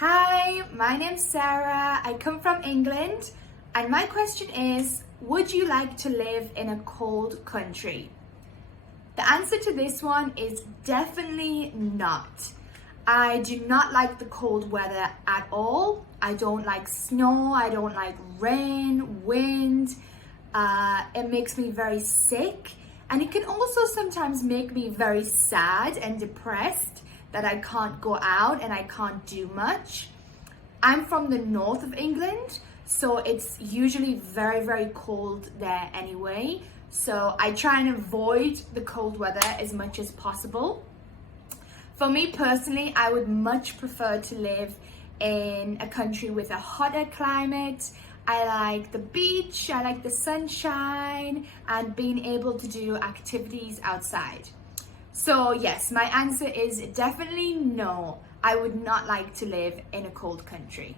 Hi, my name's Sarah. I come from England, and my question is, would you like to live in a cold country? The answer to this one is definitely not. I do not like the cold weather at all. I don't like snow, I don't like rain, wind. It makes me very sick, and it can also sometimes make me very sad and depressed that I can't go out and I can't do much. I'm from the north of England, so it's usually very, very cold there anyway. So I try and avoid the cold weather as much as possible. For me personally, I would much prefer to live in a country with a hotter climate. I like the beach, I like the sunshine, and being able to do activities outside. So yes, my answer is definitely no. I would not like to live in a cold country.